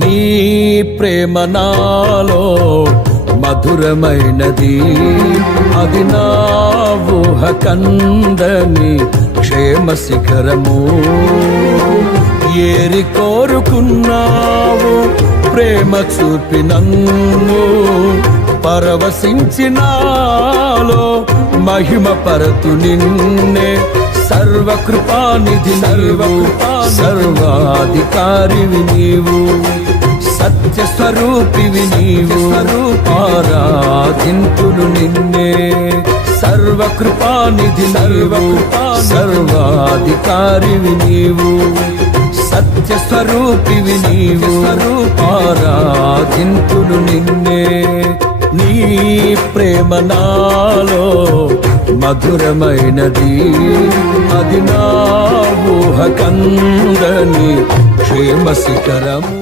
నీ ప్రేమ నాలో మధురమైనది, అది నా ఊహ కందని క్షేమ శిఖరము. ఏరి కోరుకున్నావు ప్రేమ చూపి నన్ను, పరవశించినాలో మహిమ పరతు నిన్నే. సర్వకృపానిధి నీవు, సర్వాధికారివి నీవు, సత్య స్వరూపివి నీవు, ఆరాధింతులు నిన్నే. సర్వకృపానిధి నీవు, సర్వాధికారివి నీవు, సత్య స్వరూపివి నీవు, ఆరాధింతులు నిన్నే. నీ ప్రేమ నాలో మధురమైనది, అది నా ఊహ కందని క్షేమ శిఖరము.